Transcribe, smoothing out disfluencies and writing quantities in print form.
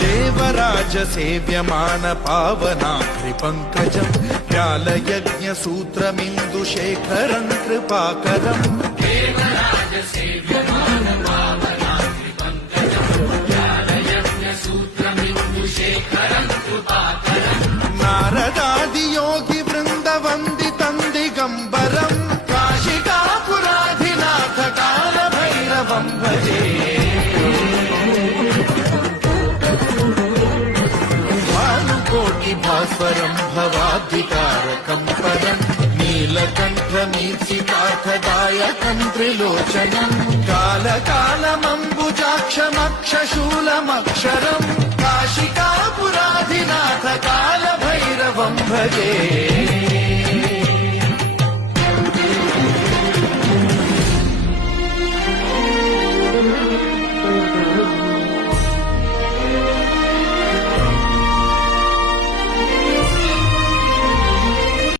देवराज सेव्यमान पावनात्रिपङ्कजम् व्यालयज्ञसूत्रमिन्दुशेखरम् कृपाकरम् देवराज सेव्यमान पावनात्रिपङ्कजम् व्यालयज्ञसूत्रमिन्दुशेखरम् कृपाकरम् नारदादियोगि वृन्दवन्दितम् दिगम्बरम् काशिकापुराधिनाथ कालभैरवम् भजे भास्वरम् भवाद्वितारकम् पदम् नीलकण्ठमीप्सितार्थदायकम् त्रिलोचनम् कालकालमम्बुजाक्षमक्षशूलमक्षरम् काशिकापुराधिनाथ कालभैरवम् भजे